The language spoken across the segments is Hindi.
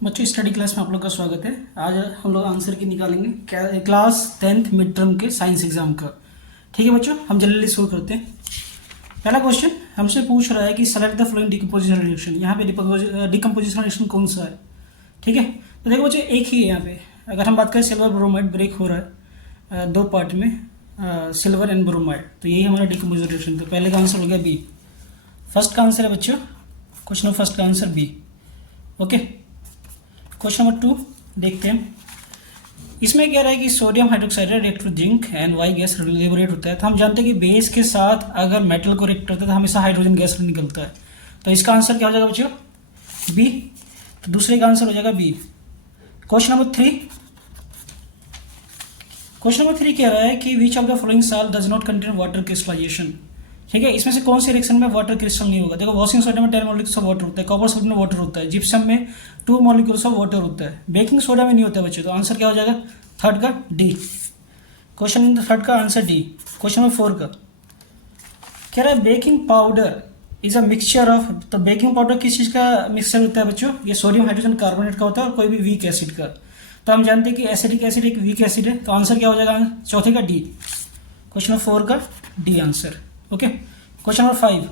बच्चों स्टडी क्लास में आप लोग का स्वागत है। आज हम लोग आंसर की निकालेंगे क्लास 10th मिड टर्म के साइंस एग्जाम का। ठीक है बच्चों, हम जल्दी शुरू करते हैं। पहला क्वेश्चन हमसे पूछ रहा है कि select the following decomposition reaction. यहाँ पे डिकम्पोजिशन रिएक्शन कौन सा है? ठीक है, तो देखो बच्चों एक ही है यहाँ पे। अगर हम बात करें सिल्वर ब्रोमाइड ब्रेक हो रहा है दो पार्ट में, सिल्वर एंड ब्रोमाइड, तो यही हमारा डिकम्पोजिशन रिएक्शन। तो पहले का आंसर हो गया बी। फर्स्ट का आंसर है बच्चों, क्वेश्चन फर्स्ट का answer B. Okay, question number 2 देखते हैं। इसमें कह रहा है कि sodium hydroxide react with zinc and Y gas liberate होता है। तो हम जानते हैं कि बेस के साथ अगर मेटल को रिएक्ट करते हैं तो हमेशा हाइड्रोजन गैस निकलता है। तो इसका आंसर क्या हो जाएगा बच्चों? बी। तो दूसरे का आंसर हो जाएगा बी। क्वेश्चन नंबर 3 कह रहा है कि which of the following salt does not contain water crystallization. ठीक है, इसमें से कौन से रिएक्शन में वाटर क्रिस्टल नहीं होगा? देखो, वॉशिंग सोडा में 10 मॉलिक्यूल्स ऑफ वाटर होता है, कॉपर सल्फेट में वाटर होता है, जिप्सम में 2 मॉलिक्यूल्स ऑफ वाटर होता है, बेकिंग सोडा में नहीं होता बच्चों। तो आंसर क्या हो जाएगा? थर्ड का डी। क्वेश्चन नंबर थर्ड का आंसर डी। क्वेश्चन नंबर 4 का कह रहा है baking powder is a mixture of. तो बेकिंग पाउडर किस चीज़ का मिक्सचर होता है बच्चों? ये सोडियम हाइड्रोजन कार्बोनेट का होता है और कोई भी वीक एसिड का। तो हम जानते हैं कि एसिडिक एसिड एक वीक एसिड है। तो आंसर क्या हो जाएगा? चौथे का डी। क्वेश्चन नंबर 4 का D answer. Okay, question number 5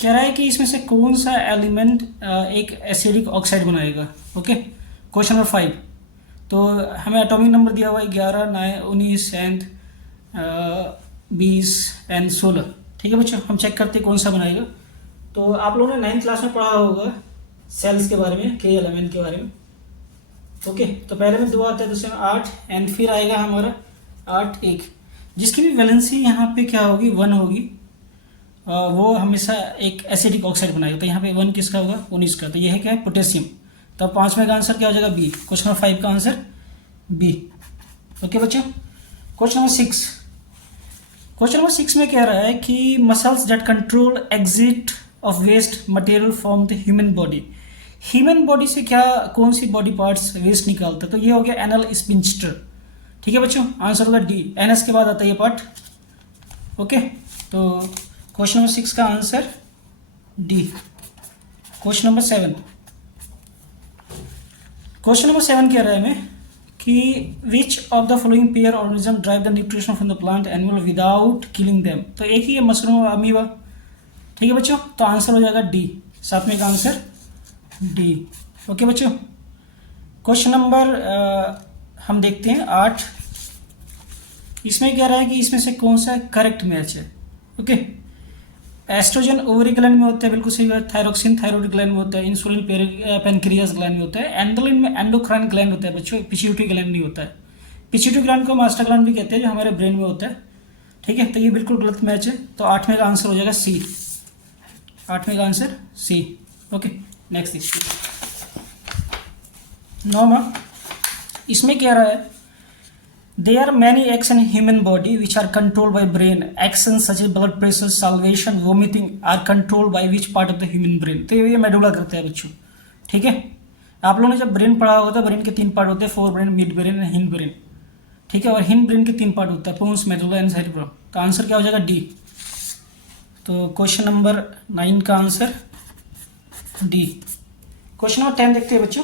कह रहा है कि इसमें से कौन सा एलिमेंट एक एसिडिक ऑक्साइड बनाएगा। Okay, question number 5। तो हमें एटॉमिक नंबर दिया हुआ है 11, 9, 19 एंड 20 एंड 16। ठीक है बच्चों, हम चेक करते हैं कौन सा बनाएगा। तो आप लोगों ने 9th क्लास में पढ़ा होगा सेल्स के बारे में, के एलिमेंट के बारे में। ओके, तो पहले में 2 आता है, दूसरे में 8 एंड फिर आएगा हमारा 8 1, जिसकी भी वैलेंसी यहाँ पे क्या होगी? 1 होगी। वो हमेशा एक एसिडिक ऑक्साइड बनाएगा। तो यहाँ पे 1 किसका होगा? 19 का। तो यह है क्या है? पोटेशियम। तो 5वें का आंसर क्या हो जाएगा? बी। क्वेश्चन नंबर 5 का आंसर बी। ओके बच्चों, क्वेश्चन नंबर 6। क्वेश्चन नंबर 6 में कह रहा है कि muscles that control exit of waste material from the human body. Human body से क्या कौन सी बॉडी पार्ट्स वेस्ट निकालता है? तो ये हो गया एनल स्पिंस्टर। ठीक है बच्चों, आंसर होगा डी। एनएस के बाद आता है ये पार्ट। ओके, तो क्वेश्चन नंबर 6 का आंसर डी। क्वेश्चन नंबर 7 कह रहा है हमें कि which of the following pair organism drive the nutrition from the plant animal without killing them. तो एक ही है, मशरूम और अमीबा। ठीक है बच्चों, तो आंसर हो जाएगा डी। 7वें का आंसर डी। ओके बच्चों, क्वेश्चन नंबर हम देखते हैं 8। इसमें कह रहा है कि इसमें से कौन सा करेक्ट मैच है। ओके, एस्ट्रोजन ओवरी ग्लैंड में होता है, बिल्कुल सही बात। थायरोक्सिन थायरोइड ग्लैंड में होता है। इंसुलिन पेनक्रियास ग्लैंड में होता है। एंडोलिन में एंडोक्राइन ग्लैंड होता है बच्चों, पिट्यूटरी ग्लैंड नहीं होता है। पिट्यूटरी ग्लैंड को मास्टर ग्लैंड भी कहते हैं, जो हमारे ब्रेन में होता है। ठीक है, तो ये बिल्कुल गलत मैच है। तो 8वें का आंसर हो जाएगा सी। 8वें का आंसर सी। ओके, नेक्स्ट देखिए 9वां। इसमें क्या रहा है? There are many actions in human body which are controlled by brain. Actions such as blood pressure, salivation, vomiting are controlled by which part of the human brain? तो ये मेडुला करता है बच्चों। ठीक है, आप लोगों ने जब ब्रेन पढ़ा होगा तो ब्रेन के 3 पार्ट होते हैं, fore brain, mid brain, hind brain. ठीक है, और हिंड ब्रेन के 3 पार्ट होता है, पोन्स, मेडुला एंड सेरेब्रम। तो आंसर क्या हो जाएगा? डी। तो क्वेश्चन नंबर 9 का आंसर डी। क्वेश्चन नंबर 10 देखते हैं बच्चों।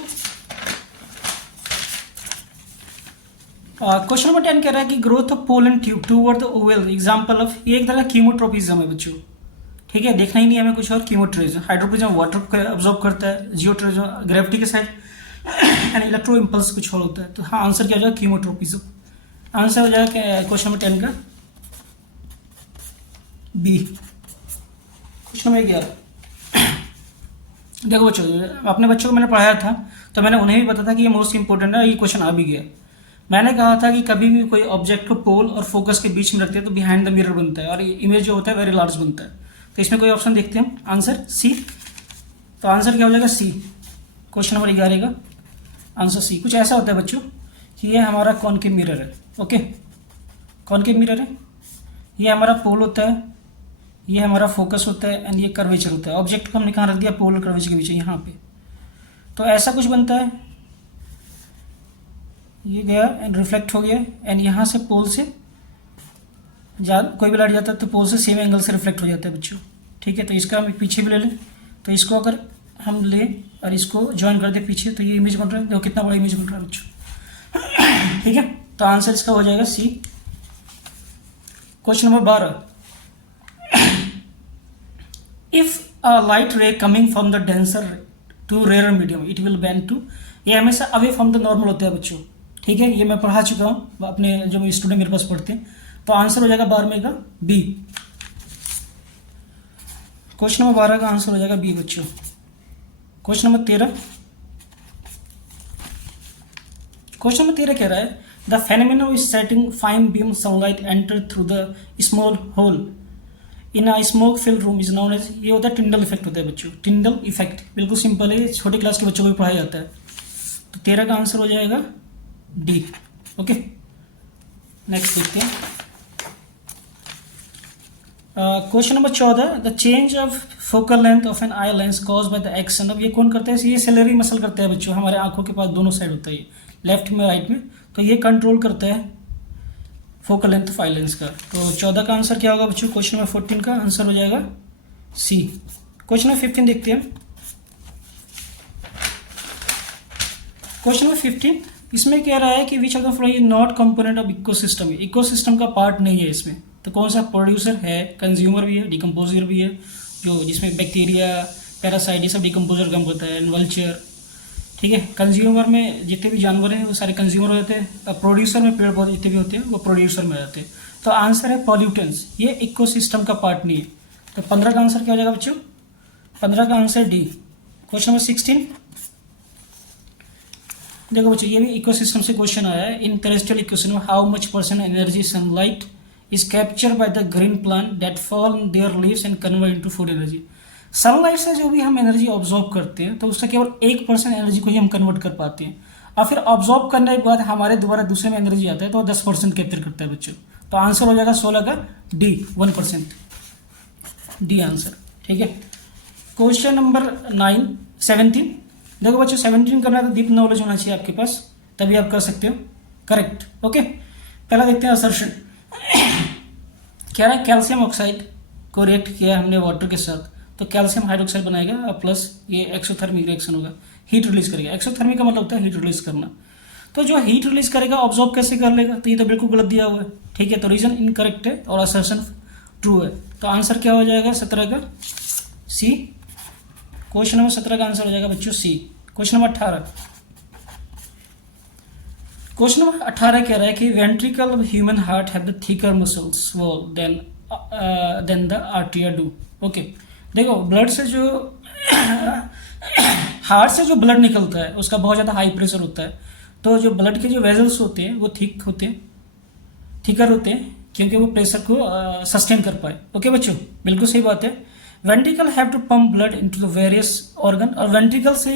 क्वेश्चन नंबर 10 कह रहा है कि growth of pollen tube toward the Oval example of. ये एक तरह का कीमोट्रोपिज्म है बच्चों। ठीक है, देखना ही नहीं हमें कुछ और। कीमोट्रोपिज्म, हाइड्रोपिज्म वाटर को अब्जॉर्ब करता है, जियोट्रोपिज्म ग्रेविटी के साइड एंड इलेक्ट्रो इम्पल्स कुछ और होता है। तो हाँ, आंसर क्या हो जाएगा? कीमोट्रोपिज्म। आंसर हो जाएगा क्वेश्चन नंबर 10 का बी। क्वेश्चन नंबर 11 देखो बच्चों, अपने बच्चों को मैंने पढ़ाया था तो मैंने उन्हें भी पता था कि ये मोस्ट इंपॉर्टेंट है, ये क्वेश्चन आ भी गया। मैंने कहा था कि कभी भी कोई ऑब्जेक्ट को पोल और फोकस के बीच में रखते हैं तो बिहाइंड द मिरर बनता है और इमेज जो होता है वेरी लार्ज बनता है। तो इसमें कोई ऑप्शन देखते हैं, आंसर सी। तो आंसर क्या हो जाएगा? सी। क्वेश्चन नंबर 11 का आंसर सी। कुछ ऐसा होता है बच्चों कि ये हमारा कॉनकेव मिरर है। ओके, कॉनकेव मिरर है, ये हमारा पोल होता है, ये हमारा फोकस होता है एंड ये कर्वेचर होता है। ऑब्जेक्ट को हमने कहाँ रख दिया? पोल और कर्वेचर के बीच, यहाँ पे। तो ऐसा कुछ बनता है, ये गया एंड रिफ्लेक्ट हो गया एंड यहाँ से पोल से कोई भी लाइट जाता है तो पोल से सेम एंगल से रिफ्लेक्ट हो जाता है बच्चों। ठीक है, तो इसका हम पीछे भी ले लें तो इसको अगर हम ले और इसको ज्वाइन कर दे पीछे तो ये इमेज बन रहा है, देखो कितना बड़ा इमेज बन रहा है बच्चों। ठीक है, तो आंसर इसका हो जाएगा C. Question number 12, if a light ray coming from the denser to rare medium it will bend to, ये हमेशा अवे फ्रॉम द नॉर्मल होता है बच्चों। ठीक है, ये मैं पढ़ा चुका हूँ अपने जो स्टूडेंट मेरे पास पढ़ते हैं। तो आंसर हो जाएगा 12 का बी। क्वेश्चन नंबर 12 का आंसर हो जाएगा बी बच्चों। क्वेश्चन नंबर 13, क्वेश्चन नंबर 13 कह रहा है the phenomenon of setting fine beam sunlight enter through the small hole in a smoke filled room is known as, ये होता है टिंडल इफेक्ट होता है बच्चों, टिंडल इफेक्ट। बिल्कुल सिंपल है, छोटे क्लास के बच्चों को भी पढ़ाया जाता है। तो 13 का आंसर हो जाएगा डी। ओके, नेक्स्ट देखते हैं। Question number 14, the change of focal length of an eye lens cause by the action of, ये कौन करता है? ये सेलेरी मसल करता है बच्चों, हमारे आंखों के पास दोनों साइड होता है, लेफ्ट में राइट में। तो ये कंट्रोल करता है focal length of eye lens का। तो 14 का आंसर क्या होगा बच्चों? क्वेश्चन नंबर 14 का आंसर हो जाएगा सी। क्वेश्चन नंबर 15 देखते हैं। क्वेश्चन नंबर 15, इसमें कह रहा है कि which of the following is not component of ecosystem, ecosystem का पार्ट नहीं है इसमें। तो कौन सा? प्रोड्यूसर है, कंज्यूमर भी है, डिकम्पोजर भी है, जो जिसमें बैक्टीरिया, पैरासाइट, ये सब डिकम्पोजर कम होता है, वल्चर। ठीक है, कंज्यूमर में जितने भी जानवर हैं वो सारे कंज्यूमर होते हैं, और प्रोड्यूसर में पेड़ पौधे जितने भी होते हैं वो प्रोड्यूसर में आते हैं। तो आंसर है पॉल्यूटेंट्स, ये इकोसिस्टम का पार्ट नहीं है। तो 15 का आंसर क्या हो जाएगा बच्चों? 15 का आंसर डी। क्वेश्चन नंबर 16, देखो बच्चों ये भी इकोसिस्टम से क्वेश्चन आया है। In terrestrial ecosystem how much percent energy sunlight is capture by the green plant that fall in their leaves and convert into food energy. Sunlight से जो भी हम एनर्जी ऑब्जॉर्व करते हैं तो उसका केवल 1% एनर्जी को ही हम कन्वर्ट कर पाते हैं, और फिर ऑब्जॉर्व करने के बाद हमारे दोबारा दूसरे में एनर्जी आता है तो 10% कैप्चर करता है बच्चों। तो आंसर हो जाएगा 16 का डी, 1%, डी आंसर। ठीक है, क्वेश्चन नंबर 17, देखो बच्चों 17 करना है तो डीप नॉलेज होना चाहिए आपके पास, तभी आप कर सकते हो करेक्ट। ओके, पहला देखते हैं असर्शन। कह रहा है कैल्शियम ऑक्साइड को रिएक्ट किया हमने वाटर के साथ तो कैल्शियम हाइड्रोक्साइड बनाएगा और प्लस ये एक्सोथर्मिक रिएक्शन होगा, हीट रिलीज करेगा। एक्सोथर्मिक का मतलब होता है हीट रिलीज करना। तो जो हीट रिलीज करेगा ऑब्जॉर्व कैसे कर लेगा? तो ये तो बिल्कुल गलत दिया हुआ है। ठीक है, तो रीजन इनकरेक्ट है और असर्शन ट्रू है। तो आंसर क्या हो जाएगा 17 का सी। क्वेश्चन नंबर 17 का आंसर हो जाएगा बच्चों C. Question number 18, question number 18 कह रहा है कि ventricle of human heart have the thicker muscles wall than the आर्टिया डू। ओके, देखो ब्लड से जो हार्ट से जो ब्लड निकलता है उसका बहुत ज़्यादा हाई प्रेशर होता है, तो जो ब्लड के जो वेजल्स होते हैं वो थिक होते हैं, थिकर होते हैं, क्योंकि वो प्रेशर को सस्टेन कर पाए। ओके बच्चों, बिल्कुल सही बात है। Ventricle have to pump blood into the various organ, और वेंट्रिकल से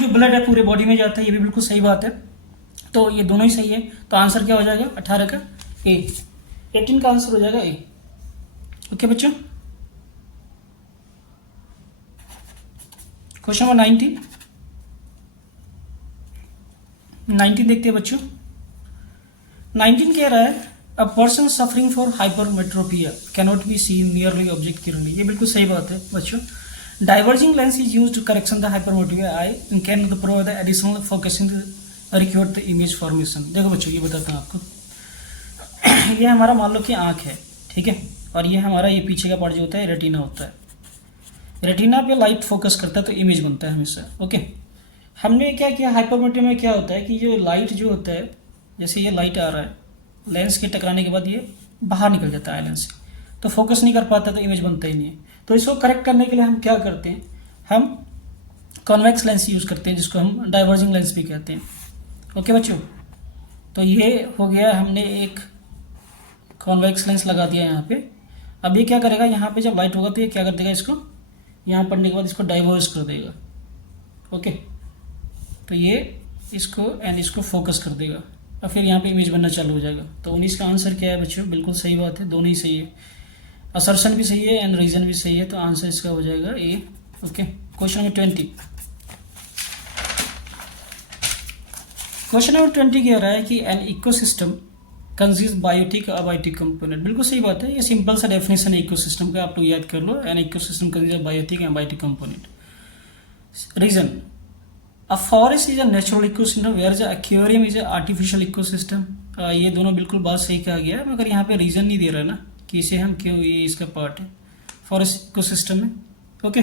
जो ब्लड है पूरे बॉडी में जाता है, ये भी बिल्कुल सही बात है। तो ये दोनों ही सही है। तो आंसर क्या हो जाएगा 18 का ए। 18 का आंसर हो जाएगा ए। ओके बच्चों, क्वेश्चन नंबर 19 देखते हैं बच्चों। 19 कह रहा है a person suffering for hypermetropia cannot be seen nearly object clearly, ये बिल्कुल सही बात है बच्चों। Diverging lens is used to correction the hypermetropia eye and can provide the additional focusing required the image formation. देखो बच्चों ये बताता हूँ आपको, ये हमारा मान लो कि आँख है, ठीक है, और ये हमारा ये पीछे का पार्ट जो होता है रेटिना होता है। रेटिना पे लाइट फोकस करता है तो इमेज बनता है हमेशा। ओके, हमने क्या किया हाइपरमेट्री में, क्या होता है कि जो लाइट जो होता है, जैसे ये लाइट आ रहा है लेंस के टकराने के बाद ये बाहर निकल जाता है लेंस से, तो फोकस नहीं कर पाता तो इमेज बनता ही नहीं है। तो इसको करेक्ट करने के लिए हम क्या करते हैं, हम कॉन्वेक्स लेंस यूज़ करते हैं जिसको हम डाइवर्जिंग लेंस भी कहते हैं। ओके बच्चों, तो ये हो गया, हमने एक कॉन्वेक्स लेंस लगा दिया यहाँ पे। अब ये क्या करेगा, यहाँ पे जब लाइट होगा तो ये क्या कर देगा, इसको यहाँ पढ़ने के बाद इसको डाइवर्ज कर देगा। ओके, तो ये इसको एंड इसको फोकस कर देगा और फिर यहाँ पे इमेज बनना चालू हो जाएगा। तो 19 का आंसर क्या है बच्चों? बिल्कुल सही बात है, दोनों ही सही है, असर्शन भी सही है एंड रीजन भी सही है। तो आंसर इसका हो जाएगा A. Okay, question number 20, question number 20 कह रहा है कि an ecosystem consist biotic abiotic component. बिल्कुल सही बात है, ये सिंपल सा डेफिनेशन है इकोसिस्टम का, आप लोग याद कर लो। An ecosystem consist biotic and biotic component. Reason, a forest is a natural ecosystem whereas aquarium is a artificial ecosystem. ये दोनों बिल्कुल बात सही कहा गया है, मगर यहाँ पे रीजन नहीं दे रहा ना कि इसे हम क्यों, ये इसका पार्ट है फॉरेस्ट इकोसिस्टम में। ओके,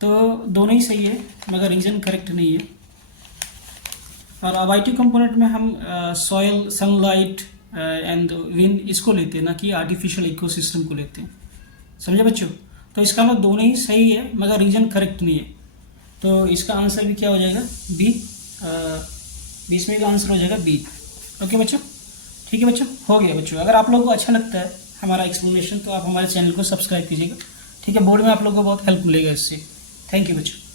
तो दोनों ही सही है मगर रीजन करेक्ट नहीं है। और अबायोटिक कंपोनेंट में हम सॉइल, सनलाइट एंड विंड इसको लेते हैं, ना कि आर्टिफिशियल इकोसिस्टम को लेते हैं। समझे बच्चों? तो इसका मतलब दोनों ही सही है मगर रीजन करेक्ट नहीं है। तो इसका आंसर भी क्या हो जाएगा? बी। बीस में का आंसर हो जाएगा बी। ओके बच्चों, ठीक है बच्चों, हो गया बच्चों। अगर आप लोगों को अच्छा लगता है हमारा एक्सप्लेनेशन तो आप हमारे चैनल को सब्सक्राइब कीजिएगा, ठीक है। बोर्ड में आप लोगों को बहुत हेल्प मिलेगा इससे। थैंक यू बच्चों।